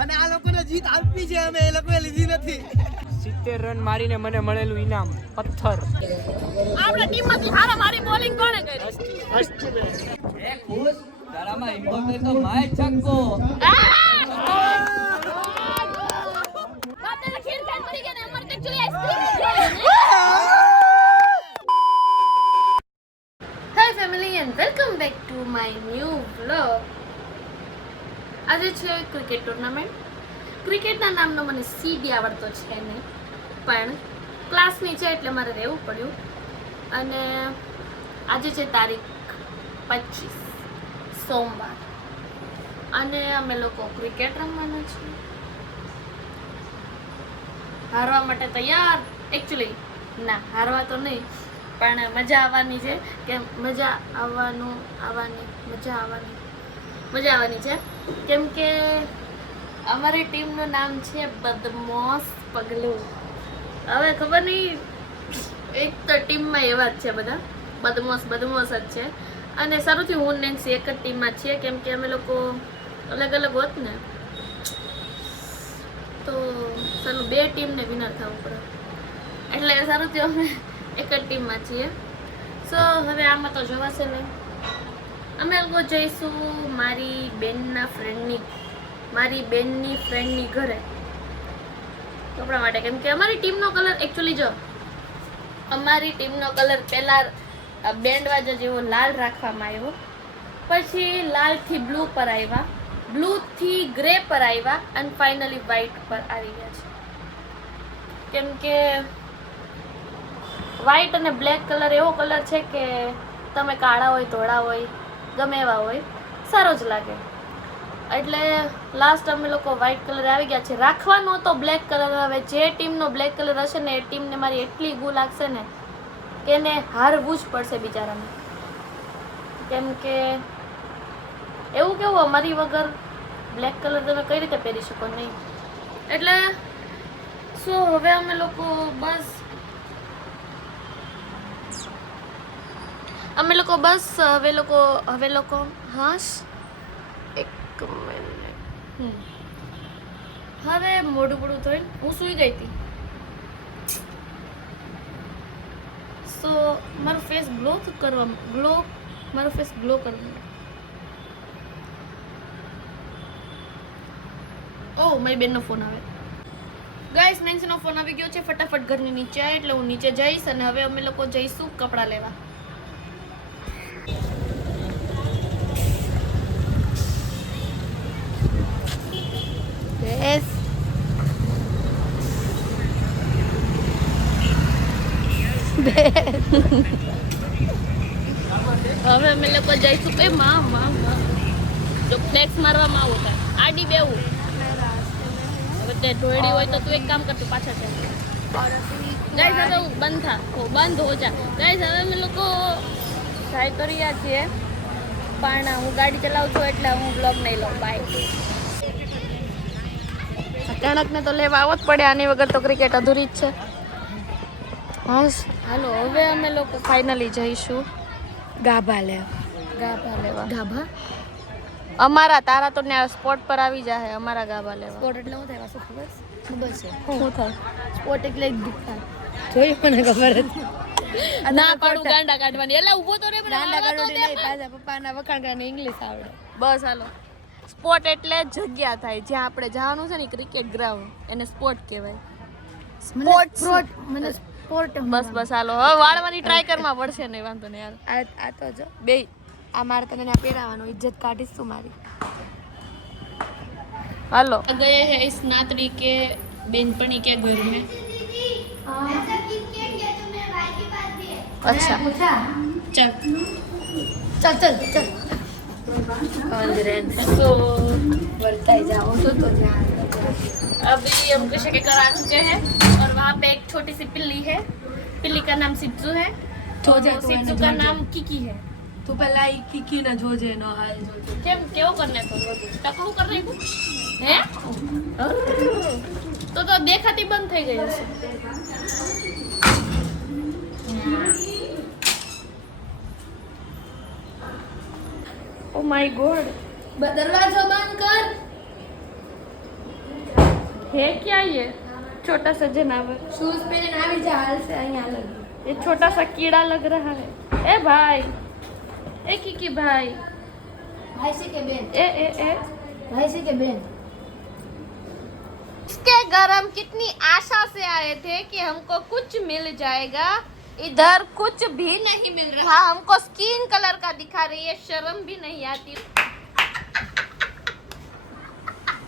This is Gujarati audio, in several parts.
અને આ લોકોને જીત આપી છે, અમે એ લોકોએ લીધી નથી. 70 રન મારીને મને મળેલું ઇનામ પથ્થર. આપણા ટીમમાંથી હારા મારી બોલિંગ કોણે કરી? એ ખુશ તારામાં ઇમ્પોર્ટન્ટ તો માય છક્કો. બાપને ખીર ખાઈ મરી ગયા ને અમારે એક્ચ્યુઅલી આઈસ્ક્રીમ છે. Hi family and welcome back to my new vlog. આજે છે ક્રિકેટ ટુર્નામેન્ટ. ક્રિકેટના નામનો મને સીડી આવડતો છે નહીં, પણ ક્લાસની છે એટલે મારે રહેવું પડ્યું. અને આજે છે તારીખ 25 સોમવાર, અને અમે લોકો ક્રિકેટ રમવાના છીએ. હારવા માટે તૈયાર? એકચ્યુઅલી ના, હારવા તો નહીં, પણ મજા આવવાની છે. કે મજા આવવાની છે, કેમ કે અમારી ટીમનું નામ છે બદમાશ પગલું. હવે ખબર નહીં, એક તો ટીમમાં એવા જ છે બધા, બદમાશ જ છે. અને સારુંથી હું નેન્સી એક જ ટીમમાં છીએ, કેમ કે અમે લોકો અલગ અલગ હોત ને તો સારું બે ટીમને વિનર થવું પડે, એટલે સારુંથી અમે એક જ ટીમમાં છીએ. સો હવે આમાં તો જવાશે નહીં. અમે લોકો જઈશું મારી બેનની ફ્રેન્ડની ઘરે કપડા માટે, કેમ કે અમારી ટીમનો કલર એકચ્યુઅલી જો અમારી ટીમનો કલર પહેલાં બેન્ડ વાજા જેવો લાલ રાખવામાં આવ્યો, પછી લાલથી બ્લુ પર આવ્યા, બ્લુથી ગ્રે પર આવ્યા, અને ફાઇનલી વ્હાઈટ પર આવી ગયા છે. કેમ કે વ્હાઈટ અને બ્લેક કલર એવો કલર છે કે તમે કાળા હોય, ધોળા હોય, ગમે એવા હોય, સારો જ લાગે. એટલે લાસ્ટ અમે લોકો વ્હાઈટ કલર આવી ગયા છે. રાખવાનો હતો બ્લેક કલર. હવે જે ટીમનો બ્લેક કલર હશે ને એ ટીમને મારી એટલી ગુ લાગશે ને કે એને હારવું જ પડશે બિચારાને. કેમ કે એવું કેવું, અમારી વગર બ્લેક કલર તમે કઈ રીતે પહેરી શકો? નહીં. એટલે શું હવે અમે લોકો હાશ એક મિનિટ. હવે મોઢું મોઢું ધોઈને હું સૂઈ ગઈ હતી. સો મારું ફેસ ગ્લો કરવાનું. ઓહ, મારી બેનનો ફોન આવે. ગાઈસ, નેન્સીનો ફોન આવી ગયો છે. ફટાફટ ઘરની નીચે આવે એટલે હું નીચે જઈશ, અને હવે અમે લોકો જઈશું કપડાં લેવા. Yes. હવે અમે લોકો જઈશું. એ માં જો ફ્લેક્સ મારવામાં આવો થાય આડી બેવું. હવે તે ઢોળી હોય તો તું એક કામ કર, તું પાછા છે ગાઈસ. હવે બંધ હો જા ગાઈસ. હવે અમે લોકો ટ્રાય કરી રહ્યા છીએ, પણ હું ગાડી ચલાવું છું એટલે હું બ્લોગ નહીં લઉં. બાય. અચાનકને તો લેવા આવો જ પડે, આની વગર તો ક્રિકેટ અધૂરી જ છે. હાલો, હવે અમે લોકો ફાઇનલી જઈશું ગાભા લેવા. અમારા તારા તો ને સ્પોટ પર આવી જાય. અમારા ગાભા લેવા. સ્પોટ એટલે શું થાય? શું ખબર છે? શું થાય સ્પોટ એટલે જોઈ મને ખબર હતી. ના પાડું ગાંડા કાઢવાની. એટલે ઊભો તો રે, ગાંડા કાઢવાની નહીં, પાછા પપ્પાના વખાણ કરવાની ઇંગ્લિશ આવડે. બસ હાલો. સ્પોટ એટલે જગ્યા થાય જ્યાં આપણે જવાનું છે ને, ક્રિકેટ ગ્રાઉન્ડ, એને સ્પોટ કહેવાય. બસ હાલો. હવે વાળવાની ટ્રાય કરવા પડશે. નહીં વાંધો નહીં યાર. આ તો જો બે આ મારે તને પહેરાવાનું, ઇજ્જત કાઢીશ તું મારી. હાલો, ગયે હે ઇસ નાતડી કે બેનપણી કે ઘર में. अच्छा चल तो बढ़ता जाओ तो अभी हम कृषि के घर आ चुके हैं, और वहाँ पे एक छोटी सी पिल्ली है. पिल्ली का नाम सिज्जू है. सिज्जू का नाम किकी है. तो पहला किकी ना जोजे नो हाल जोजे કેમ કેવો કરને તો ટકવું કર નાખ્યું હે? તો દેખાતી બંધ થઈ ગઈ હશે. ओ माय गॉड, दरवाजा बंद कर। है क्या ये छोटा सा जनावर? शूज पहने आवी जा हाल से અહીંયા લગી। ये छोटा सा कीड़ा लग रहा है। ए भाई, ए की भाई, भाई से के बेन, ए ए ए भाई से के बेन। इसके घर हम कितनी आशा से आए थे कि हमको कुछ मिल जाएगा, इधर कुछ भी नहीं मिल रहा। हमको स्किन कलर का दिखा रही है, शर्म भी नहीं आती।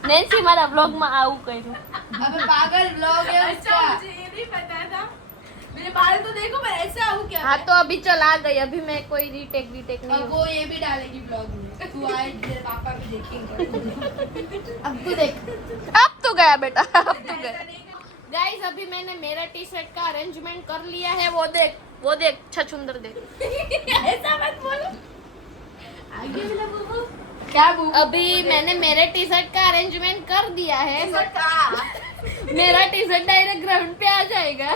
नैन्सी मारा व्लॉग में आऊ करू। अबे पागल ब्लॉग है उसका। मुझे ये नहीं पता था। मेरे बाल तो देखो, मैं ऐसे आऊं क्या? हाँ तो अभी चल आ गई, अभी मैं कोई रीटेक नहीं। अब वो ये भी डालेगी ब्लॉग में। तू आए, तेरे पापा भी देखेंगे। अब तू देख। अब तू गया बेटा, अब तू गया। गाइस अभी मैंने मेरा टी शर्ट का अरेंजमेंट कर लिया है। वो देख छछुंदर देख। ऐसा मत बोलो। आगे बोला बुबू। क्या बुबू? अभी मैंने मेरे टी शर्ट का अरेंजमेंट कर दिया है। मेरा टी शर्ट डायरेक्ट ग्राउंड पे आ जाएगा।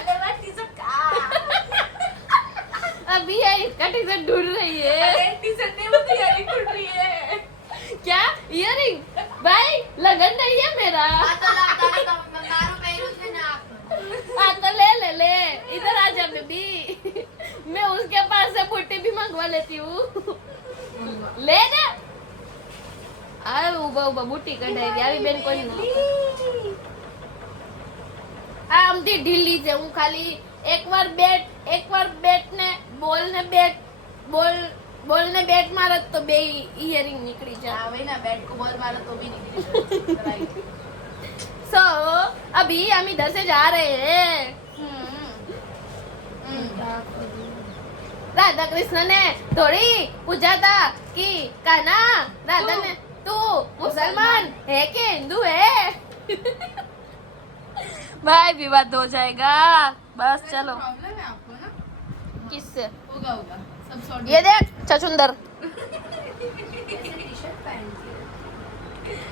अभी है इसका टी शर्ट ढूंढ रही है। टी शर्ट नहीं, वो तो इयरिंग ढूंढ रही है। क्या इयरिंग? भाई लगन नहीं है मेरा। हाँ तो ले इधर आ जा बेबी। मैं उसके पास से पुट्टी भी मंगवा लेती हूँ। ले ना। आ उबा बूटी कढाई આવી બેન કોઈ ના। આ આમથી ઢીલી છે, હું ખાલી એકવાર બેટ ને બોલ ને બેટ મારત તો બે ઇયરિંગ નીકળી જાય। हाँ वही ना, बैट को बॉल मारो तो भी निकली। सो अभी हम इधर से जा रहे हैं। राधा कृष्ण ने थोड़ी पूछा था कि कान्हा राधा ने तू मुसलमान है कि हिंदू है? भाई विवाद हो जाएगा। बस चलो। प्रॉब्लम है आपको ना? किससे? होगा सब सॉर्ट। ये देख छछुंदर। टी-शर्ट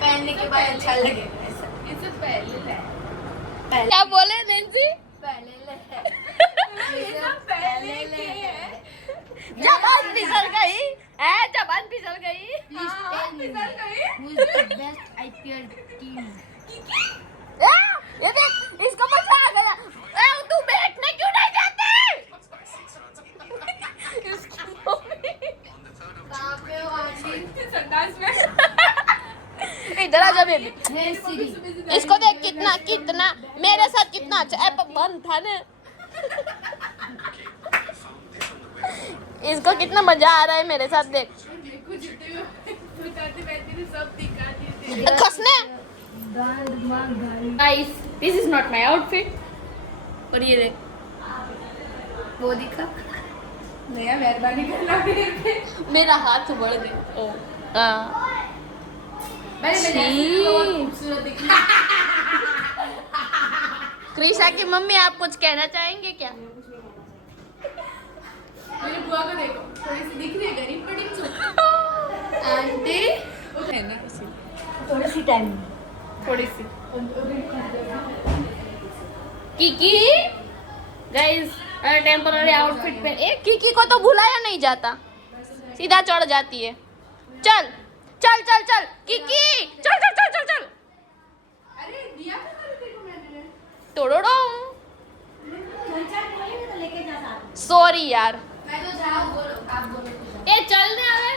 पहनने के बाद अच्छा लगेगा ऐसा। इसे पहले ले। क्या बोले नैन्सी? पहले ले। ये सब पहले ले। जबान फिसल गई है, जबान फिसल गई। Please tell me who is the best IPL team? ये देख इसको मजा आ गया। तू बैठने क्यों नहीं जाती? कहाँ पे हो आंटी? संडास में। इधर आ जा बेबी। Hey Siri. इसको देख कितना मेरे साथ कितना अच्छा ऐप बंद था ना। इसको कितना मजा आ रहा है मेरे साथ देख। देखो जितने भी बताते बैठे थे सब दिखा दिए। खसने। Guys this is not my outfit. और ये देख वो दिखा। नया मेहरबानी करना मेरे पे। मेरा हाथ बढ़ गया। ओ खूबसूरत दिख रही। क्रिशा की मम्मी आप कुछ कहना चाहेंगे क्या? मेरी बुआ को देखो, थोड़ी सी दिख रही है, गरीब बड़ी आंटी है ना, थोड़ी सी टाइम, थोड़ी सी। किकी गाइस टेम्पररी आउटफिट पे एक किकी को तो भुलाया नहीं जाता, सीधा चढ़ जाती है। चल चल चल चल किकी चल चल चल चल चल। अरे दिया था ना देखो मैंने। तोड़ो सॉरी यार। मैं तो जाओ बोलो, आप बोलो। ए चल ने આવે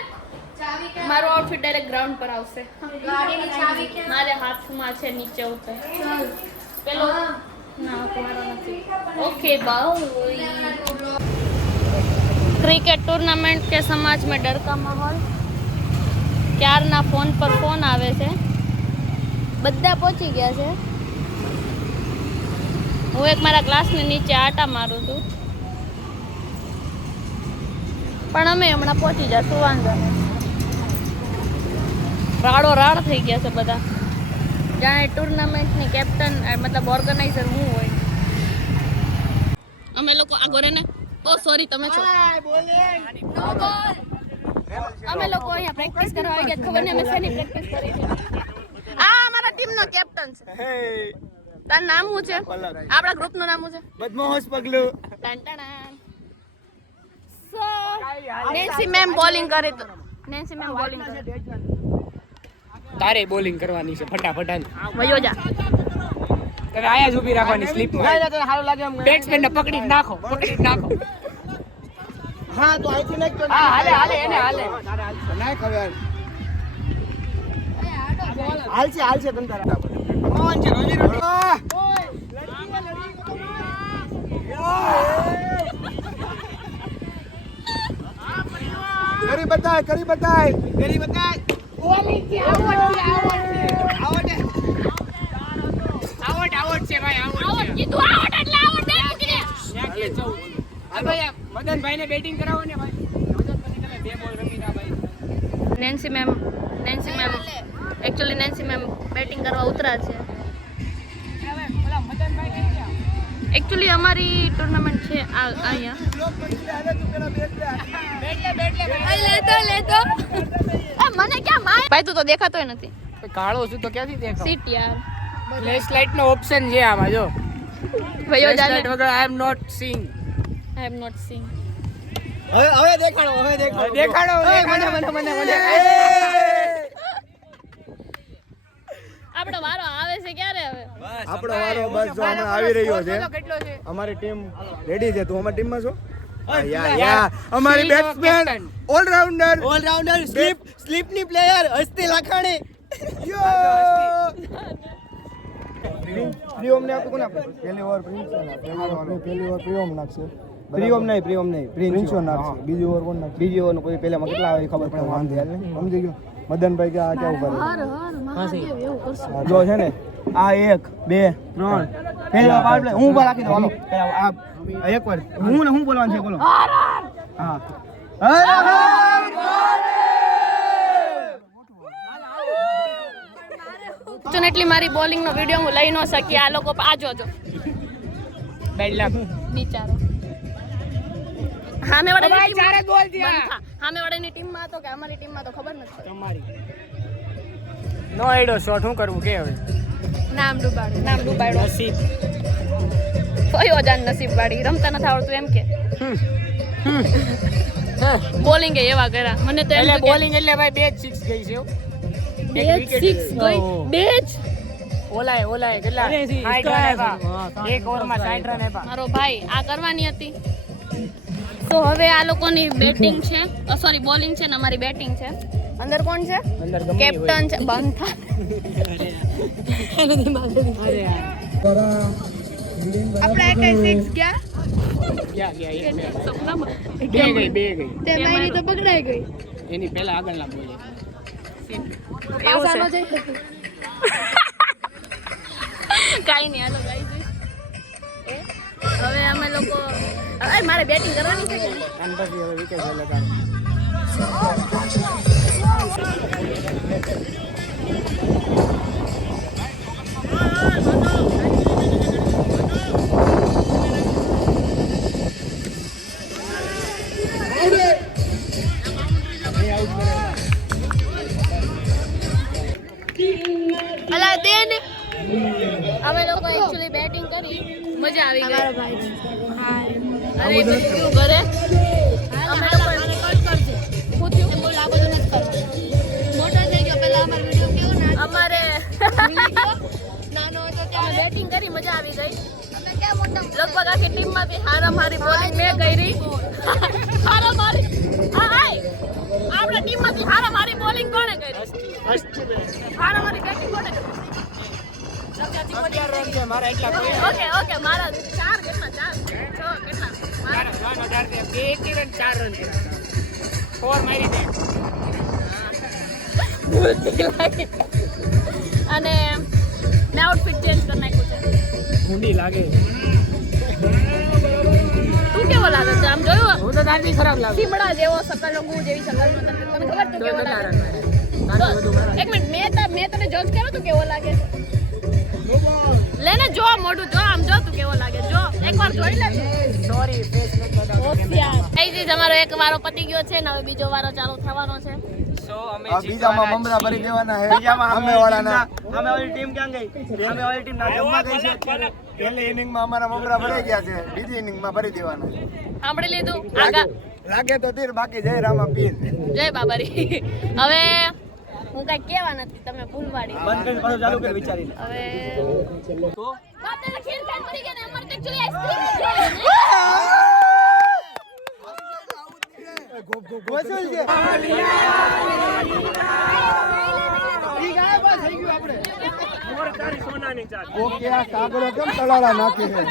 चाबी क्या? મારો આઉટફિટ ડાયરેક્ટ ગ્રાઉન્ડ પર આવશે। गाड़ी की चाबी क्या? મારે હાથમાં છે નીચે ઉતર चल પેલો ના તમારો નથી। Okay bye. क्रिकेट टूर्नामेंट के समाज में डर का माहौल। ક્યારના ફોન પર ફોન આવે છે, બધા પહોંચી ગયા છે। હું એક મારા ક્લાસની નીચે આટા મારું છું, પણ અમે હમણાં પહોંચી જશું, વાંધો નહીં। રાડો રાડ થઈ ગયા છે બધા, જાણે ટુર્નામેન્ટની કેપ્ટન મતલબ ઓર્ગેનાઇઝર હું હોય। અમે લોકો આ ગોરે ને ઓ સોરી તમે છો અમે લોકો અહીંયા પ્રેક્ટિસ કરવા આવી ગયા, ખબર નહીં અમે શેની પ્રેક્ટિસ કરી છે। આ અમારા ટીમનો કેપ્ટન છે। તારું નામ શું છે? આપણા ગ્રુપનું નામ શું છે? બદમાશ પગલું। ટન ટન સો નેન્સી મેમ બોલિંગ કરી તો નેન્સી મેમ બોલિંગ કરે. તારે બોલિંગ કરવાની છે ફટાફટ. વયો જા. તને આયા જ ઊભી રાખવાની સ્લીપમાં. બેટ્સમેન ને પકડી જ નાખો. હા તો અહીંથી નાખ તો હા હાલે એને હાલે. નાખ હવે હાલશે તંતારા કમાન છે રોજી કરી બતાય આવટ છે ભાઈ આવટ છે. કીધું આવટ એટલે આવટ દે દીકરી. મદનભાઈ ને બેટિંગ કરાવો ને ભાઈ. મદનભાઈ તમે 2 બોલ રમી રહ્યા ભાઈ. Nancy ma'am actually Nancy ma'am batting કરવા ઉતરા છે. એકચ્યુઅલી અમારી ટુર્નામેન્ટ છે અહીંયા લેતો મને ક્યાં માય ભાઈ તું તો દેખાતોય નથી. કાળો છું તો ક્યાંથી દેખાવ? સીટ યાર ફ્લેશ લાઇટ નો ઓપ્શન છે આમાં જો. ભયો ફ્લેશ જાને લાઇટ વગર I am not seeing. I am not seeing. હવે દેખાડો દેખાડો મને આપણો વારો આવે છે ક્યારે હવે? આપણો વારો બસ જો હમણાં આવી રહ્યો છે. કેટલો છે? અમારી ટીમ રેડી છે. તું અમારી ટીમમાં છો? યા અમારી બેટ્સમેન ઓલરાઉન્ડર સ્લીપની પ્લેયર હસ્તી લાખાણી પ્રિયમ ને આપો કોને આપો? પહેલી ઓવર પ્રિન્સ પહેલી ઓવર પ્રિયમ નાખશે. પ્રિયમ નહીં પ્રિન્સ નાખશે. બીજી ઓવર કોણ નાખશે? બીજી ઓવર કોઈ પહેલામાં કેટલા આવે ખબર પડે. વાંધો હાલ ને સમજી ગયો મદનભાઈ કે આ કેવું કરે એવું કરશું. જો છે ને આ 1 2 3 પહેલા પાવર પ્લે હું ઉભા રાખી દઉં. હાલો પહેલા આ એકવાર હું બોલવાનું છે બોલો. હા એટલી મારી બોલિંગ નો વિડિયો હું લઈ ન શકી. આ લોકો આ જોજો બેડ લક. બિચારો સામેવાળાની ચાર જ બોલ થયા. સામેવાળાની ટીમમાં હતો કે અમારી ટીમમાં તો ખબર નથી. તમારી નો આઈડો શોટ શું કરવું કે હવે? નામ ડૂબાડ્યું નસીબ. કયો જાન નસીબ વાળી રમતા નથી આવડતું એમ કે બોલિંગ એવા કર્યા મને તો એમ એટલે કે બોલિંગ એટલે ભાઈ 2 6 ગઈ છે. બે જ six ગઈ. બે જ ઓલાય કેટલા 60 રન આપ્યા. એક ઓવરમાં 60 રન આપ્યા. મારો ભાઈ આ કરવાની હતી. તો હવે આ લોકોની બેટિંગ છે સોરી બોલિંગ છે ને અમારી બેટિંગ છે. અંદર કોણ છે? અંદર ગમે કેપ્ટન છે. બંધ થા. આપણે કઈ 6 ગયા સપનામાં બે ગઈ તે મારી તો પકડાઈ ગઈ. એની પહેલા આગળના બોલે. એવું છે કાઈ નહીં હાલો ગાઈસ. હવે અમે લોકો હવે મારે બેટિંગ કરવાની છે કે અને પછી હવે વિકેટ લગાડ. અલા દેન અમે લોકો એક્ચ્યુઅલી બેટિંગ કરી મજા આવી ગઈ. અરે બધું ઘરે અમે લોકો કટ કરજે પૂછ્યું બોલ આ બધું નથી કરવું. મોટો થઈ ગયો પહેલા અમારો વિડિયો કેવો ના અમારે નાનો હતો ત્યારે બેટિંગ કરી મજા આવી ગઈ. અમે ક્યાં મોટા લગભગ આખી ટીમમાંથી હારામારી બોલિંગ મેં કરી. હારામારી આપણા ટીમમાંથી હારામારી બોલિંગ કોણે કરી? હારામારી બેટિંગ કોણે કરી? મારા એટલા કોઈ ઓકે મારા 4 કેટલા 4 6 કેટલા મારા 2 રન 4 રન ફોર મારી દે. અને મેં આઉટફિટ ચેન્જ કરી નાખ્યું છે. ઊંડી લાગે. તું કેવો લાગે છે? આમ જોયું હું તો તારથી ખરાબ લાગે. સીમડા જેવો શકલ રંગુ જેવી શકલ તને ખબર તું કેવો લાગે? એક મિનિટ મેં તને જજ કર્યો તું કેવો લાગે છે? લેને જો મોઢું જો આમ જો તું કેવો લાગે જો એકવાર જોઈ લે. સોરી ફેસ નથી બતાવતો. હોશિયાર તમારો એક વારો પતી ગયો છે ને હવે બીજો વારો ચાલુ થવાનો છે. સો અમે બીજામાં મમરા ભરી દેવાના છે. બીજામાં અમે વાળાના અમે વાળી ટીમ ક્યાં ગઈ? અમે વાળી ટીમ ના જમવા ગઈ છે અત્યારે. પહેલી ઇનિંગમાં અમારા મમરા ભરાઈ ગયા છે. બીજી ઇનિંગમાં ભરી દેવાના છે. સાંભળી લીધું લાગે તો તીર બાકી જય રામા પીર. જય બાબારી. હવે હું કઈ કેવા નથી, તમે ભૂલવાડી. બંધ કરીને પાછું ચાલુ કરી વિચારીને. હવે તો બાપને ખીર ખાઈને પડી ગયા ને અમારે તો actually આઈસ્ક્રીમ જોઈએ વસૂલ છે. ઓકે આ કાગળો કેમ તળાળા નાખી છે?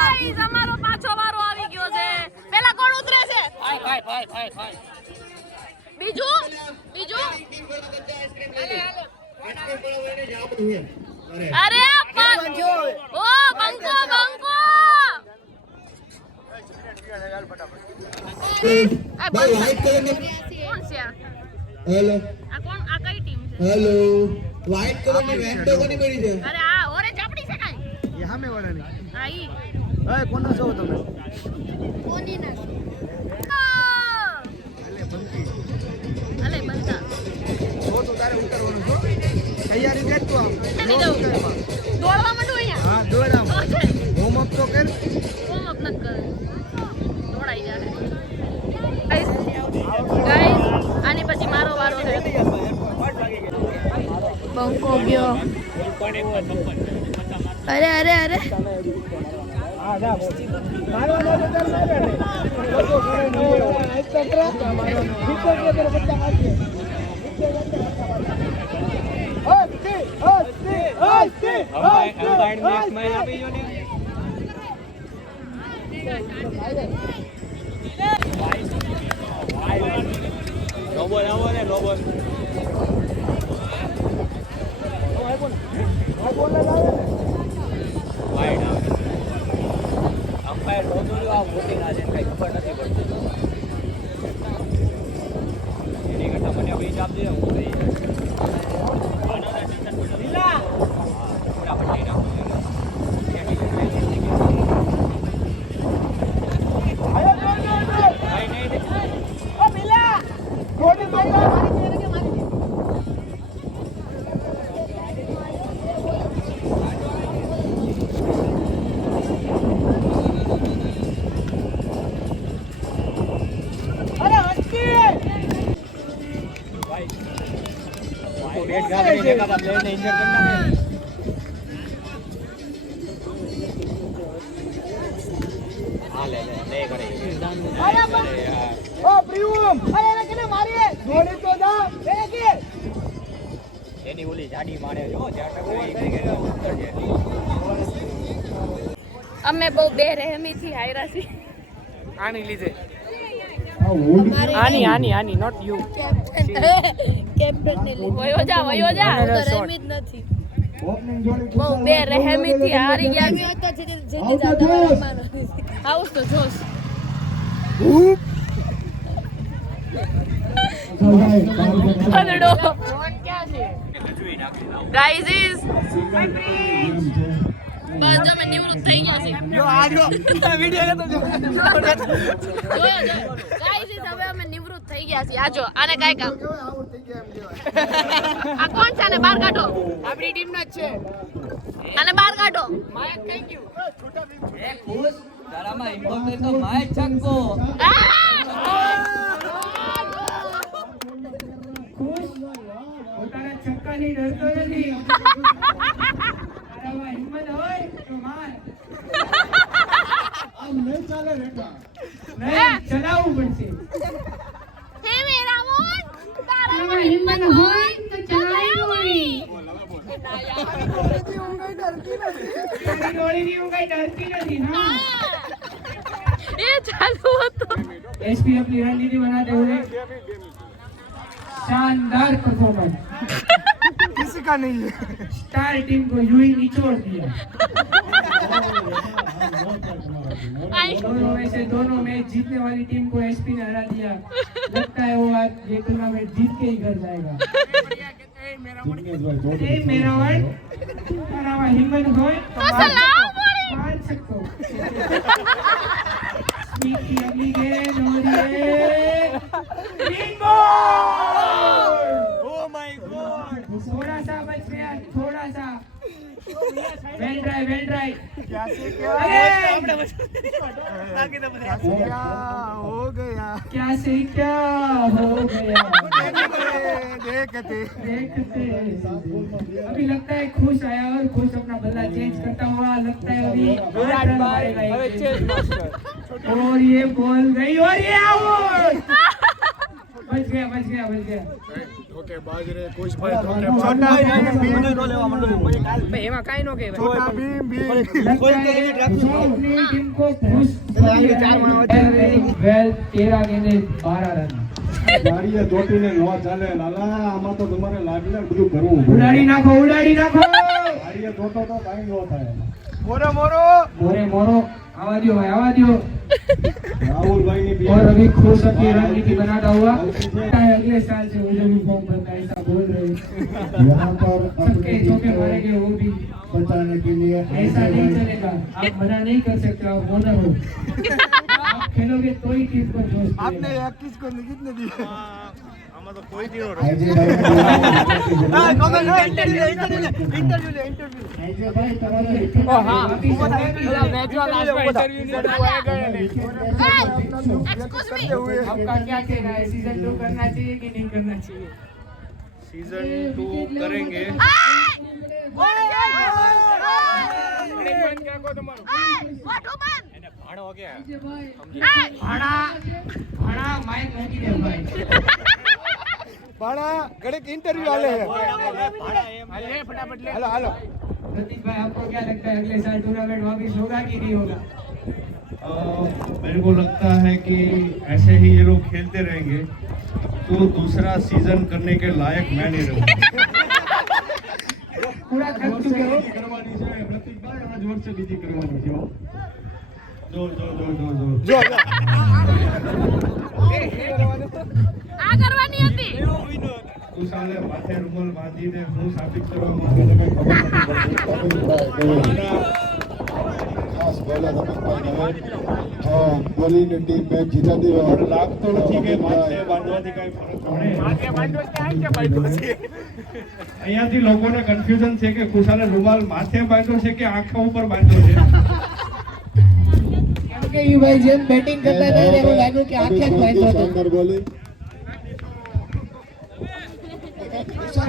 ગાઈસ અમારો પાછો વારો આવી ગયો છે. પહેલા કોણ ઉતરે છે? બીજું અરે બંકો કોણ છે આ? હેલો આ કોણ? આ કઈ ટીમ છે? હેલો વ્હાઈટ કલરની વેન તો કોની પડી છે? અરે આ ઓરેન્જ આપડી છે કાઈ? એ સામે વાળાની. આ ઈ એ કોના છો તમે? કોની ના? અલે બંકા છો તો તારે ઉતરવાનું છો. તૈયારી કર તું આમ. એની દઉં દોડવા માંડું અહીંયા. હા દોડ આમ. ઓકે વોર્મ અપ તો કર. કોમ અપ નત કરે દોડાઈ જાય. ગાઈસ આની પછી મારો વારો છે. બંકો ગયો. અરે હા જા મારવાનો તો ચાલ ના બેઠે. લોકો કરે ન હોય. આજ તક મારવાનો. વિકેટ કે તર બચ્ચા મારજે. અમ્પાયર નોંધું આ વોટિંગ આજે કઈ ખબર નથી પડતી. એની કરતા મને હવે હિસાબ દે હું થઈ બેટ ગાડી દેખાતા પ્લેયરને ઇન્જર કરી નાખે. હા લે કરે ઓ પ્રિયમ અરે એને કેને મારી દોડી તો જા એ કે એની ઓલી જાડી મારે જો જ્યાં ટકો ઉતર છે. અમે બહુ બેરહેમીથી હાયરા છીએ. આની લીધે આની નોટ યુ. કેપ્ટન ને વયો જા રહેમી જ નથી. ઓપનિંગ જોડી બહુ બેરહેમીથી હારી ગયા છે. હાઉસ તો જોશ. અલડો ગાઈઝ ઇઝ બસ અમે નિવૃત્ત થઈ ગયા છે. જો આ જો વિડિયો લેતો જો. ગાઈઝ ઇઝ હવે અમે નિવૃત્ત થઈ ગયા છીએ. આજો આને કાઈ કામ આઉટ થઈ ગયા એમ કહેવાય. આ કોણ છે? આને બહાર કાઢો. આપણી ટીમ ના જ છે. આને બહાર કાઢો. માયક થેન્ક યુ. એ ખુશ તારામાં ઇમ્પોર્ટન્ટ તો માય છક્કો. પોતાના છક્કાની ડરતો નથી. તારામાં હિંમત હોય તો માર. આમ નહીં ચાલે રેટા. નહીં ચલાવવું પડશે. હે મેરા મોન તારામાં હિંમત હોય તો ચલાવી ગોળી. ગોળીની હું કઈ ડરતી નથી ના. એ ચાલુ હતો. एसपी अपनी रणनीति बनाते हुए शानदार परफॉर्मेंस. किसी का नहीं है. स्टार टीम को यूं ही निचोड़ दिया. दोनों मैच जीतने वाली टीम को एसपी ने हरा दिया. लगता है वो आज ये टूर्नामेंट जीत के ही घर जाएगा. मेरा वन તમારામાં હિંમત હોય તો માર શકો. સ્વીટી અગલી game bingo! Oh my God! थोड़ा सा बच गया, थोड़ा सा. Well try. कैसे अरे! क्या हो गया? देखते. अभी लगता है खुश आया और खुश अपना बल्ला चेंज करता हुआ लगता है अभी વિરાટ ભાઈ હવે ચેસ માસ્ટર. और ये बॉल गई और ये आउट. बच गया. ઓકે બાજરે ખુશભાઈ છોટા ભીમ નો લેવા માંડો ભાઈ એમાં કાઈ નો કહેવાય. છોટા ભીમ लगता है अपनी टीम को खुश वेल 13 गेंदे 12 रन. ગાડીએ ચોટીને ન ચાલે લાલા આમાં તો તમારે લાગીને બધું કરવું ઉડાડી નાખો ગાડીએ ચોટો તો કાંઈ ન થાય मोरो आवा दियो રાહુલભાઈની બે और अभी खुश अपनी रणनीति बनाता हुआ अगले साल से मुझे भी फॉर्म भरना है, ऐसा बोल रहे हैं. यहाँ पर सबके चौके मारेंगे वो भी बचाने के लिए ऐसा नहीं चलेगा. आप मना नहीं कर सकते, आप ओनर हो. आप खेलोगे तो ही टीम को जोश आपने मिलेगा. 21 को कितने दिए આજે ભાઈ તમારે ओ हाँ आपका क्या कहना है, सीजन 2 करना चाहिए कि नहीं करना चाहिए? सीजन 2 करेंगे भाड़ा माइक नहीं दे भाई. ભાણા ઘડીક ઇન્ટરવ્યુ આલે હે હાલો प्रतीक भाई आपको क्या लगता है अगले साल टूर्नामेंट वापिस होगा कि नहीं होगा? मेरे को लगता है कि ऐसे ही ये लोग खेलते रहेंगे तो दूसरा सीजन करने के लायक मैं नहीं रहूंगा पूरा थक चुके हो. કરવાની છે પ્રતિકભાઈ આ જ વર્ષે બીજી કરવાની છે જો આ કરવાની હતી. તું સાલે માથે રૂમાલ બાંધીને હું સાબિત કરવા માંગે તો કઈ ખબર નથી ખાસ પહેલા બોલીને ટીમ મેચ જીતા દી લાગતો નથી કે માથે બાંધવાથી કઈ ફરક પડે. અહીંયાથી લોકોને કન્ફ્યુઝન છે કે ખુશાલે રૂમાલ માથે બાંધ્યો છે કે આંખો ઉપર બાંધ્યો છે. કેમ કે ઈ ભાઈ જેમ બેટિંગ કરતા હતા એવું લાગ્યું કે આંખે જ બાંધ્યો હતો.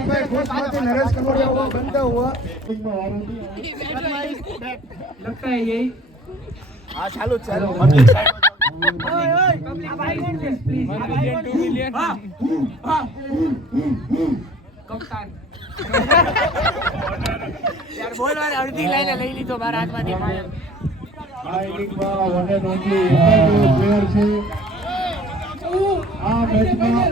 ભાઈ ખુશમાંથી નરેશ કનોડિયા हुआ बनता हुआ लगता है यही. हाँ चालू કપ્તાન યાર બોલવાને અડધી લાઈને લઈ લીધો મારા હાથમાંથી ફાયર. આ ઇનિંગમાં વન એન્ડ ઓનલી પ્લેયર છે આ મેચમાં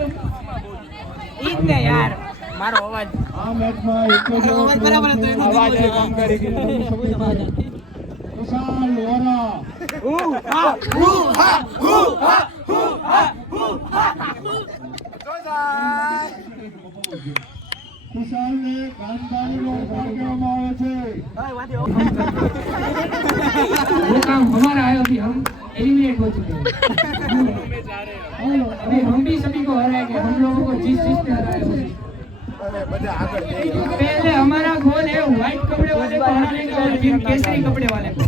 ઈ જ ને યાર મારો અવાજ આ મેચમાં એક જ બરાબર હતો એનો અવાજ કામ કરી કુશાલ વોરા કુશાલને ગાંધારીનો ઉપાડ કહેવામાં આવે છે. वो काम हमारा है. अभी हम एलिमिनेट हो चुके हैं. अभी हम भी सभी को हराएंगे. हम लोगों को जिस जिसने हराया उसे. पहले हमारा गोल है व्हाइट कपड़े वाले को हराने का और फिर केसरी कपड़े वाले को.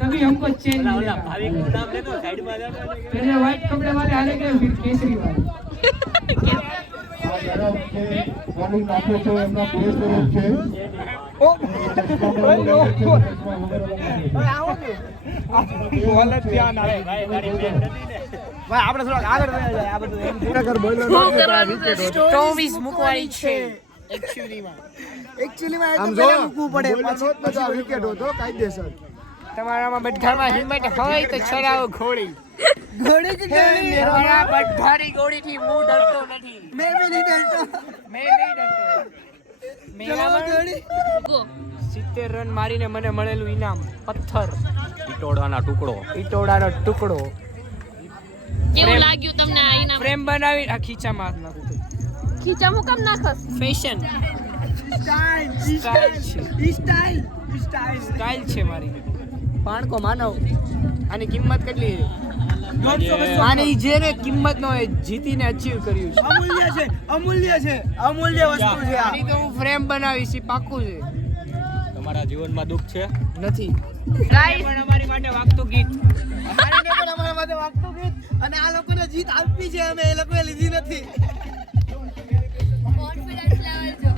तभी हमको चेंज मिलेगा. पहले व्हाइट कपड़े वाले हारेंगे फिर केसरी वाले. આ તરફ છે બોલિંગ નાખે છે એમના પ્લેસ તરફ છે આપણે થોડાક આગળ રહ્યા જાય આ બધું ચોવીસ મૂકવાની છે એકચ્યુઅલીમાં આમ જો મૂકવું પડે પાછો તો વિકેટ હતો કાયદેસર તમારામાં બધામાં હિંમત હોય તો છરાવો ઘોડી ઘોડી કે તમારા બધાની ઘોડીથી હું ડરતો નથી. મેં भी नहीं डरता મેં નહીં ડરતો. મેળામાં 70 રન મારીને મને મળેલું ઇનામ પથ્થર ઈટોડાનો ટુકડો કેવું લાગ્યું તમને આ ઇનામ? પ્રેમ બનાવી આ ખીચામાં હાથ નાખું ખીચા મુકમ નાખસ. ફેશન સ્ટાઇલ છે મારી. પાણકો માનવ આની કિંમત કેટલી છે? આની જેને કિંમત ન હોય જીતીને અચીવ કર્યું છે. અમૂલ્ય વસ્તુ છે આ. આની તો હું ફ્રેમ બનાવીશ, ઈ પાક્કું છે. તમારા જીવનમાં દુઃખ છે? નથી ગાઈસ, પણ અમારી માટે વાગતું ગીત. અમારા માટે વાગતું ગીત અને આ લોકોને જીત આપવી છે, અમે એ લોકોએ લીધી નથી. કોન્ફિડન્સ લેવલ જો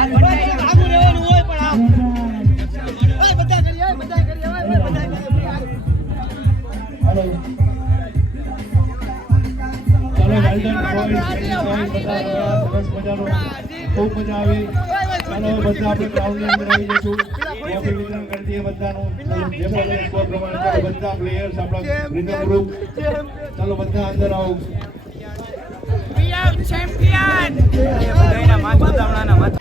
આગળ રહેવાનું હોય પણ આમ બધા કરીએ બધા કરીએ. ચાલો વેલ્ડન બોયઝ સરસ મજાનો ખૂબ મજા આવી. ચાલો બધા આપણે ગ્રાઉન્ડની અંદર આવી જઈશું. ટ્રોફી વિતરણ કરી દઈએ બધાનું. જે પણ સ્કોર પ્રમાણે બધા પ્લેયર્સ આપણા રીધમ ગ્રુપ. ચાલો બધા અંદર આવો. We are champion. બધાયના માથા દામણાના માથા.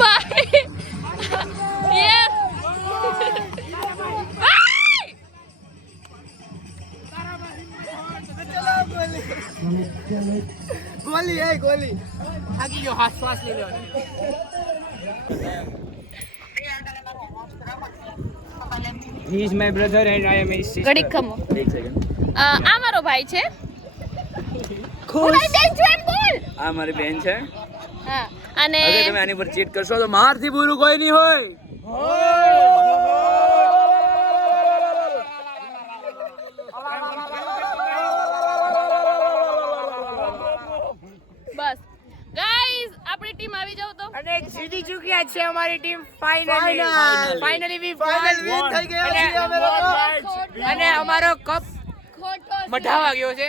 Bye. Yes. ગોલી હે ગોલી. થાકી ગયો, હાથ શ્વાસ લઈ લેવાનો. He is my brother and I am his sister. ઘડીક ખમો. આ મારો ભાઈ છે. મારી બેન છે, એમ બોલ. આ મારી બેન છે. હા, અને અગર તમે આની પર ચીટ કરશો તો મારથી બુરું કોઈ નહીં હોય. બસ ગાઈઝ, આપણી ટીમ આવી જાવ તો. અને જીતી ચૂક્યા છે અમારી ટીમ ફાઇનલી વી ફાઇનલ વિન થઈ ગયા છીએ અમે લોકો. અને અમારો કપ ખોટો મઢાવા ગયો છે.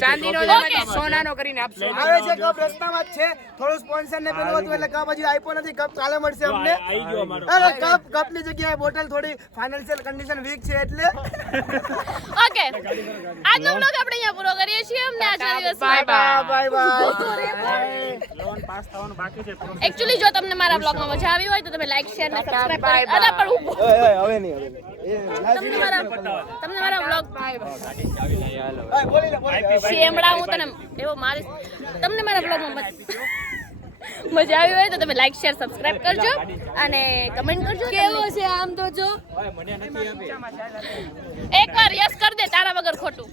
ચાંદીનો Okay. અમે સોનાનો કરીને આપશું. આવે છે કપ રસ્તામાં જ છે. થોડું સ્પોન્સર ને પેલું હતું એટલે કપ હજી આપ્યો નથી. કપ કાલે મળશે અમને. અરે કપ ની જગ્યાએ બોટલ થોડી ફાઇનાન્શિયલ કન્ડિશન વીક છે એટલે. ઓકે, આજનો વ્લોગ આપણે અહીંયા પૂરો કરીએ છીએ. અમને આજના દિવસ bye bye. Bye bye. Actually જો તમને મારા વ્લોગમાં મજા આવી હોય તો તમે લાઈક શેર અને સબસ્ક્રાઇબ Bye, કરી. અરે પણ ઊભો. હવે નહીં. તમને મારા વ્લોગ બોલી લે બોલી લે. શેમડા હું તને એવો મારીશ. તમને મારા વ્લોગમાં મજા આવી હોય તો તમે લાઈક શેર સબસ્ક્રાઇબ કરજો અને કમેન્ટ કરજો કેવો છે આમ તો જો. એકવાર યસ કર દે તારા વગર ખોટું.